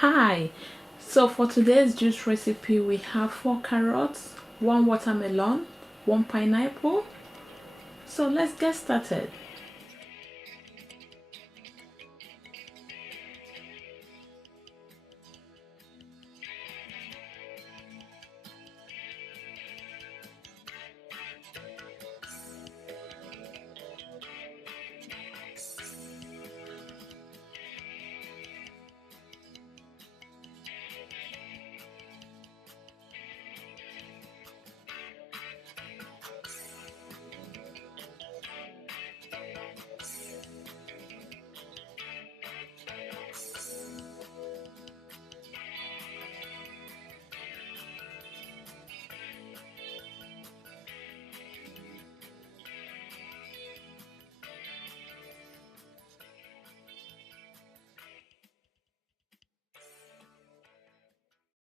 Hi, so for today's juice recipe we have 4 carrots, 1 watermelon, 1 pineapple. So let's get started.